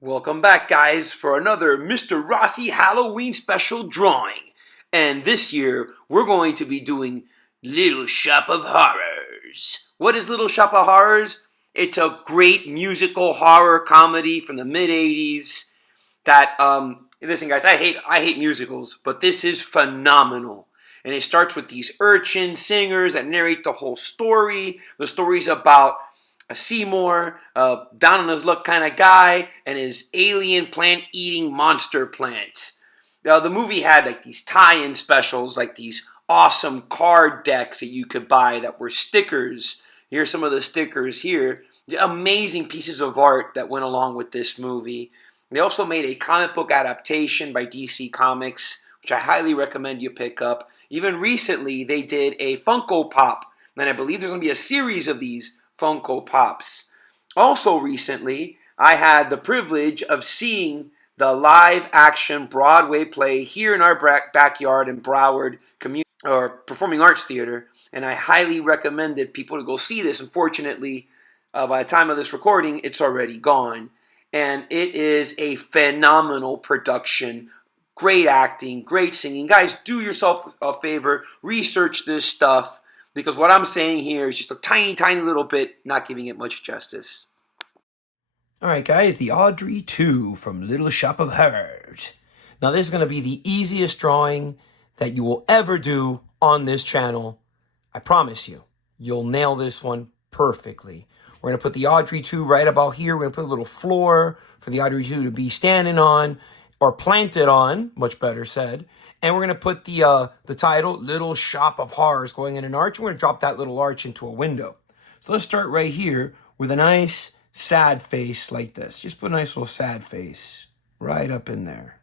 Welcome back, guys, for another Mr. Rossi Halloween special drawing. And this year, we're going to be doing Little Shop of Horrors. What is Little Shop of Horrors? It's a great musical horror comedy from the mid-'80s that, listen, guys, I hate musicals, but this is phenomenal. And it starts with these urchin singers that narrate the whole story. The story's about a Seymour, down on his luck kind of guy, and his alien plant-eating monster plant. Now, the movie had like these tie-in specials, like these awesome card decks that you could buy that were stickers. Here's some of the stickers here. Amazing pieces of art that went along with this movie. They also made a comic book adaptation by DC Comics, which I highly recommend you pick up. Even recently, they did a Funko Pop, and I believe there's going to be a series of these Funko Pops. Also recently, I had the privilege of seeing the live action Broadway play here in our backyard in Broward Community or Performing Arts Theater, and I highly recommended people to go see this. Unfortunately, by the time of this recording, it's already gone. And it is a phenomenal production. Great acting, great singing. Guys, do yourself a favor, research this stuff, because what I'm saying here is just a tiny, tiny little bit, not giving it much justice. All right, guys, the Audrey 2 from Little Shop of Horrors. Now, this is going to be the easiest drawing that you will ever do on this channel. I promise you, you'll nail this one perfectly. We're going to put the Audrey 2 right about here. We're going to put a little floor for the Audrey 2 to be standing on, or planted on, much better said. And we're going to put the title, Little Shop of Horrors, going in an arch. We're going to drop that little arch into a window. So let's start right here with a nice sad face like this. Just put a nice little sad face right up in there.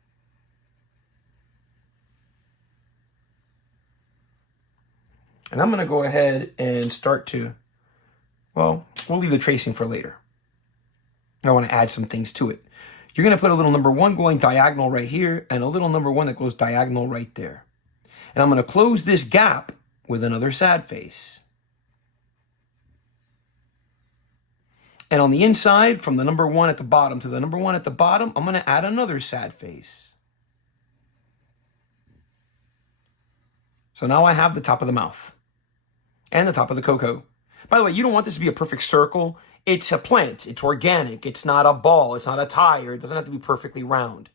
And I'm going to go ahead and start to, well, we'll leave the tracing for later. I want to add some things to it. You're going to put a little number 1 going diagonal right here and a little number 1 that goes diagonal right there. And I'm going to close this gap with another sad face. And on the inside, from the number 1 at the bottom to the number 1 at the bottom, I'm going to add another sad face. So now I have the top of the mouth and the top of the cocoa. By the way, you don't want this to be a perfect circle. It's a plant. It's organic. It's not a ball. It's not a tire. It doesn't have to be perfectly round.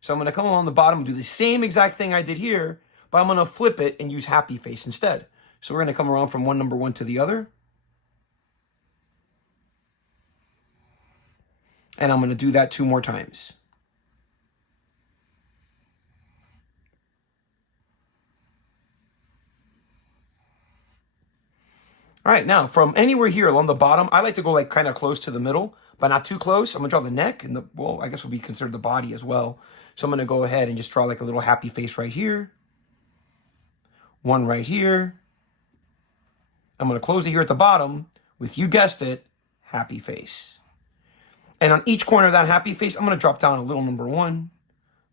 So I'm going to come along the bottom and do the same exact thing I did here, but I'm going to flip it and use happy face instead. So we're going to come around from one number 1 to the other. And I'm going to do that 2 more times. All right, now from anywhere here along the bottom, I like to go like kind of close to the middle, but not too close. I'm gonna draw the neck and well, I guess would be considered the body as well. So I'm gonna go ahead and just draw like a little happy face right here. One right here. I'm gonna close it here at the bottom with, you guessed it, happy face. And on each corner of that happy face, I'm gonna drop down a little number 1,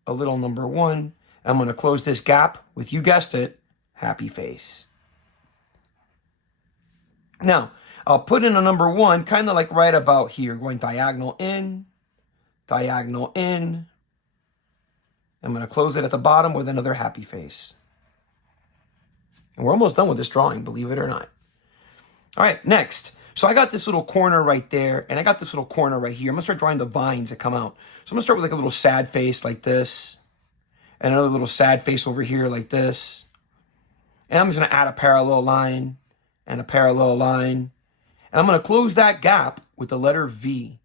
a little number 1. I'm gonna close this gap with, you guessed it, happy face. Now, I'll put in a number 1, kind of like right about here, going diagonal in, diagonal in. I'm going to close it at the bottom with another happy face. And we're almost done with this drawing, believe it or not. All right, next. So I got this little corner right there, and I got this little corner right here. I'm going to start drawing the vines that come out. So I'm going to start with like a little sad face like this, and another little sad face over here like this. And I'm just going to add a parallel line and a parallel line. And I'm going to close that gap with the letter V.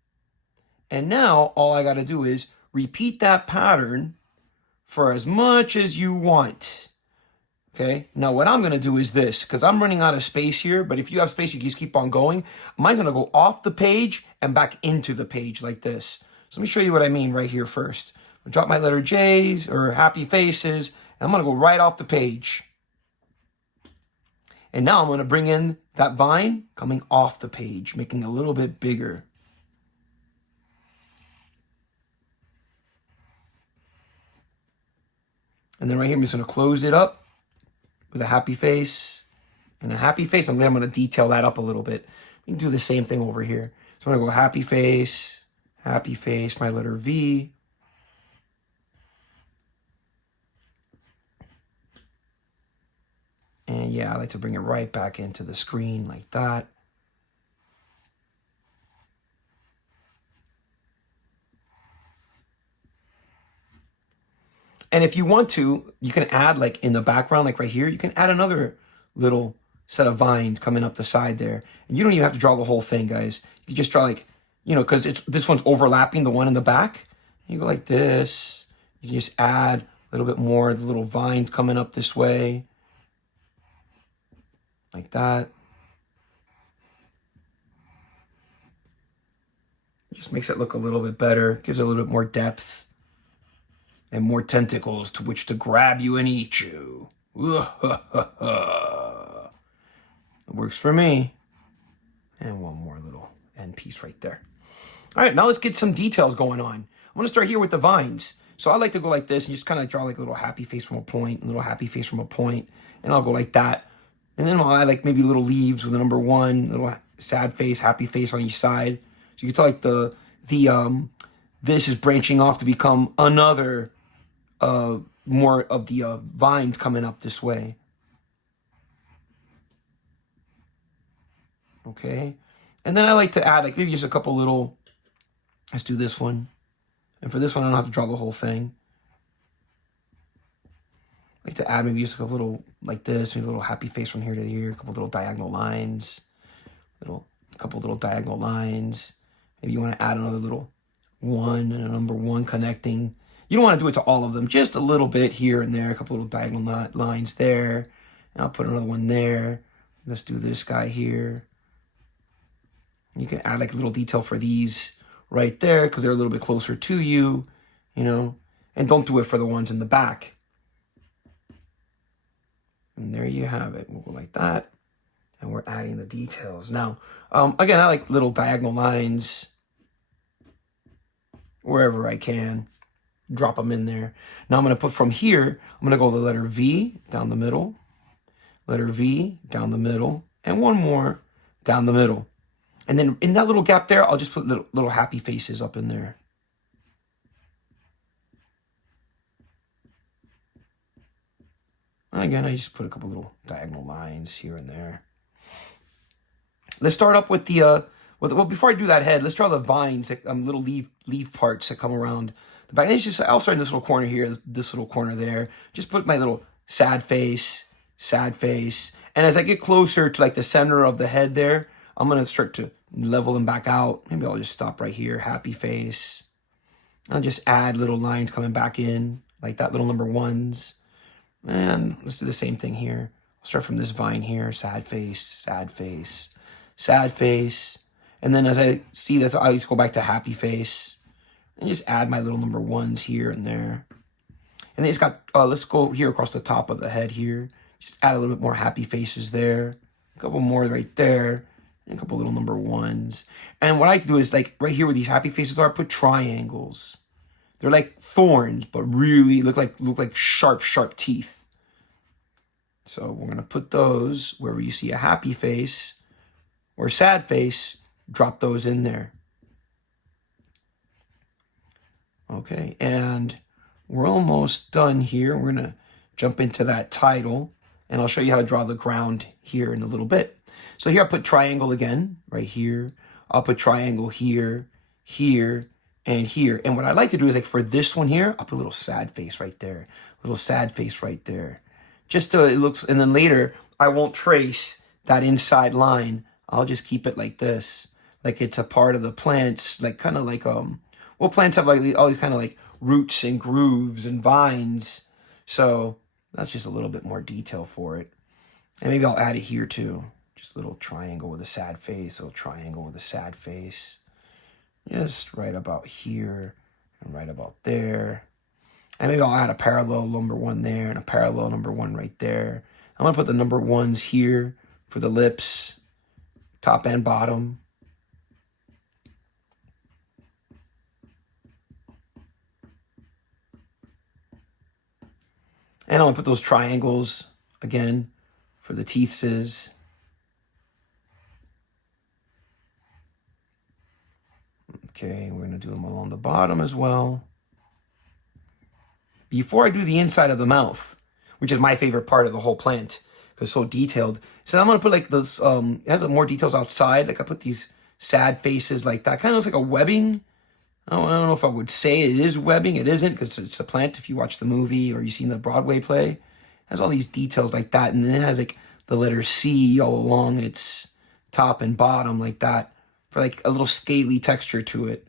And now all I got to do is repeat that pattern for as much as you want. Okay, now what I'm going to do is this, because I'm running out of space here, but if you have space, you can just keep on going. Mine's going to go off the page and back into the page like this. So let me show you what I mean right here first. I'll drop my letter J's or happy faces, and I'm going to go right off the page. And now I'm going to bring in that vine coming off the page, making it a little bit bigger. And then right here, I'm just going to close it up with a happy face and a happy face. I'm going to detail that up a little bit. We can do the same thing over here. So I'm going to go happy face happy face, my letter V. And yeah, I like to bring it right back into the screen like that. And if you want to, you can add like in the background, like right here, you can add another little set of vines coming up the side there. And you don't even have to draw the whole thing, guys. You just draw like, you know, because this one's overlapping the one in the back. You go like this. You just add a little bit more, the little vines coming up this way. Like that. Just makes it look a little bit better. Gives it a little bit more depth. And more tentacles to which to grab you and eat you. It works for me. And one more little end piece right there. All right, now let's get some details going on. I'm going to start here with the vines. So I like to go like this and just kind of draw like a little happy face from a point, a little happy face from a point, and I'll go like that. And then I'll add like maybe little leaves with a number 1, little sad face, happy face on each side. So you can tell like this is branching off to become another more of the vines coming up this way. Okay. And then I like to add like maybe just a couple little, let's do this one. And for this one, I don't have to draw the whole thing. I like to add maybe just a little like this, maybe a little happy face from here to here, a couple little diagonal lines, a couple little diagonal lines. Maybe you want to add another little 1 and a number 1 connecting. You don't want to do it to all of them, just a little bit here and there, a couple little diagonal lines there. And I'll put another one there. Let's do this guy here. You can add like a little detail for these right there because they're a little bit closer to you, you know. And don't do it for the ones in the back. And there you have it. We'll go like that. And we're adding the details. Now, again, I like little diagonal lines wherever I can. Drop them in there. Now I'm going to put from here, I'm going to go the letter V down the middle, letter V down the middle, and one more down the middle. And then in that little gap there, I'll just put little happy faces up in there. And again, I just put a couple little diagonal lines here and there. Let's start up with the, well, before I do that head, let's draw the vines, little leaf parts that come around the back. It's just, I'll start in this little corner here, this little corner there. Just put my little sad face. And as I get closer to like the center of the head there, I'm going to start to level them back out. Maybe I'll just stop right here, happy face. I'll just add little lines coming back in, like that, little number 1s. And let's do the same thing here. I'll start from this vine here, sad face, sad face, sad face. And then as I see this, I just go back to happy face and just add my little number 1s here and there. And then it's got, let's go here across the top of the head here. Just add a little bit more happy faces there. A couple more right there. And a couple little number 1s. And what I like to do is like right here where these happy faces are, put triangles. They're like thorns, but really look like sharp teeth. So we're going to put those wherever you see a happy face or sad face, drop those in there. Okay, and we're almost done here. We're going to jump into that title, and I'll show you how to draw the ground here in a little bit. So here I'll put triangle again, right here. I'll put triangle here, here, and here. And what I like to do is like for this one here, I'll put a little sad face right there. Little sad face right there. Just so it looks, and then later, I won't trace that inside line. I'll just keep it like this. Like it's a part of the plants, like kind of like, well, plants have like all these kind of like roots and grooves and vines. So that's just a little bit more detail for it. And maybe I'll add it here too. Just a little triangle with a sad face, a little triangle with a sad face. Just right about here and right about there. And maybe I'll add a parallel number 1 there and a parallel number 1 right there. I'm going to put the number 1s here for the lips, top and bottom. And I'm going to put those triangles again for the teethses. Okay, we're going to do bottom as well. Before I do the inside of the mouth, which is my favorite part of the whole plant, because it's so detailed. So I'm going to put like this, it has more details outside. Like I put these sad faces like that. Kind of looks like a webbing. I don't know if I would say it is webbing. It isn't, because it's a plant. If you watch the movie or you've seen the Broadway play, it has all these details like that. And then it has like the letter C all along its top and bottom like that, for like a little scaly texture to it.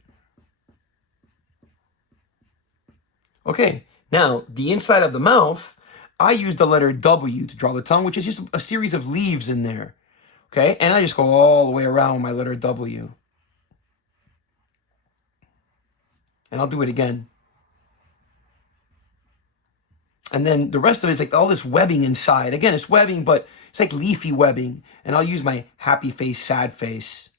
Okay, now the inside of the mouth, I use the letter W to draw the tongue, which is just a series of leaves in there. Okay, and I just go all the way around with my letter W. And I'll do it again. And then the rest of it is like all this webbing inside. Again, it's webbing, but it's like leafy webbing. And I'll use my happy face, sad face.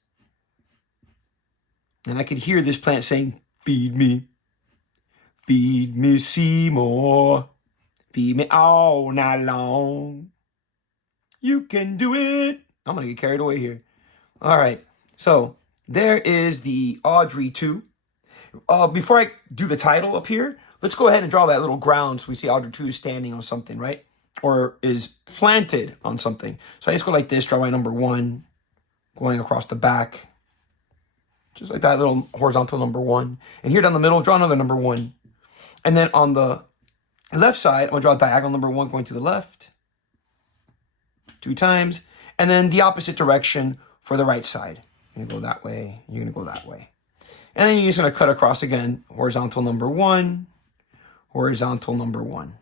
And I could hear this plant saying, feed me, Seymour. Feed me all night long. You can do it. I'm going to get carried away here. All right. So there is the Audrey 2. Before I do the title up here, let's go ahead and draw that little ground. So we see Audrey 2 is standing on something, right? Or is planted on something. So I just go like this, draw my number 1, going across the back. Just like that little horizontal number 1. And here down the middle, draw another number 1. And then on the left side, I'm going to draw a diagonal number 1 going to the left 2 times. And then the opposite direction for the right side. You're going to go that way. You're going to go that way. And then you're just going to cut across again. Horizontal number 1. Horizontal number 1.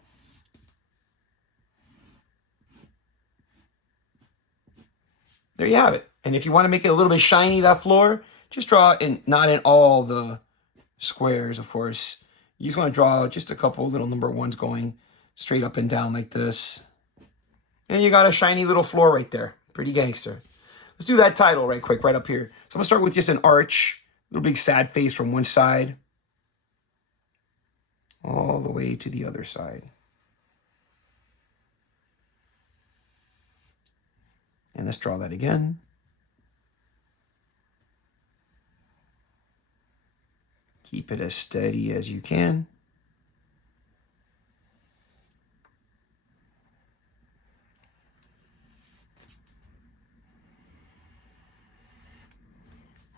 There you have it. And if you want to make it a little bit shiny, that floor, just draw in, not in all the squares, of course. You just want to draw just a couple little number 1s going straight up and down like this. And you got a shiny little floor right there. Pretty gangster. Let's do that title right quick, right up here. So I'm going to start with just an arch. Little big sad face from one side. All the way to the other side. And let's draw that again. Keep it as steady as you can.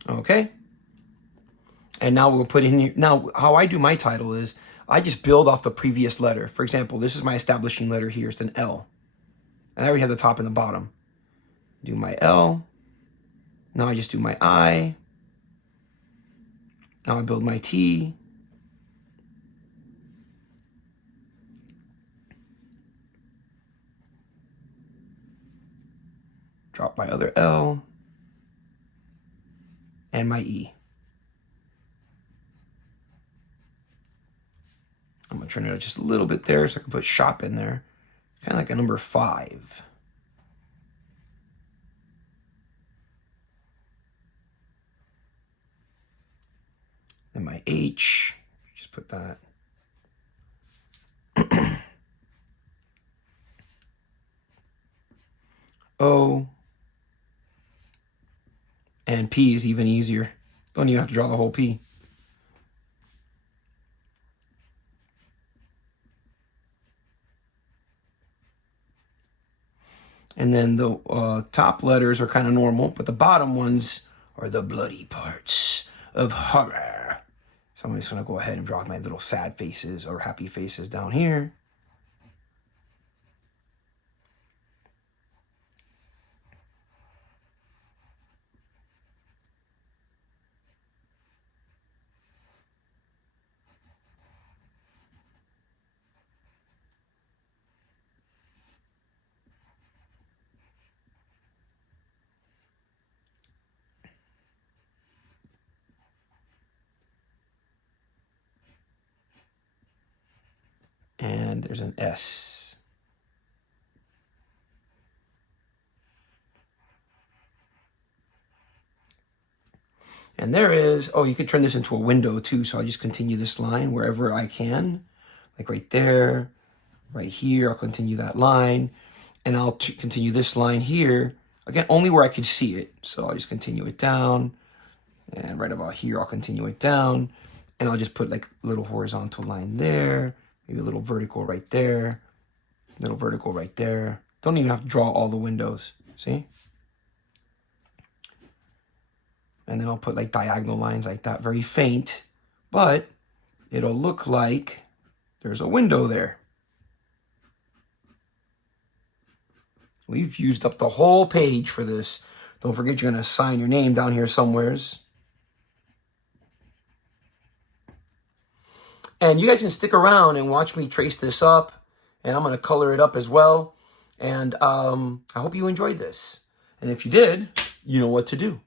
Okay. And now we'll put in here. Now, how I do my title is I just build off the previous letter. For example, this is my establishing letter here. It's an L. And I already have the top and the bottom. Do my L. Now I just do my I. Now I build my T. Drop my other L. And my E. I'm going to turn it out just a little bit there so I can put shop in there. Kind of like a number 5. Then my H, just put that. O. And P is even easier. Don't even have to draw the whole P. And then the top letters are kind of normal, but the bottom ones are the bloody parts of horror. So I'm just going to go ahead and draw my little sad faces or happy faces down here. And there's an S. And there is, oh, you could turn this into a window too. So I'll just continue this line wherever I can. Like right there, right here, I'll continue that line. And I'll continue this line here. Again, only where I can see it. So I'll just continue it down. And right about here, I'll continue it down. And I'll just put like a little horizontal line there, maybe a little vertical right there, little vertical right there. Don't even have to draw all the windows, see? And then I'll put like diagonal lines like that, very faint, but it'll look like there's a window there. We've used up the whole page for this. Don't forget you're going to sign your name down here somewheres. And you guys can stick around and watch me trace this up. And I'm going to color it up as well. And I hope you enjoyed this. And if you did, you know what to do.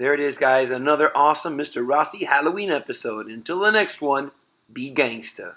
There it is, guys. Another awesome Mr. Rossi Halloween episode. Until the next one, be gangsta.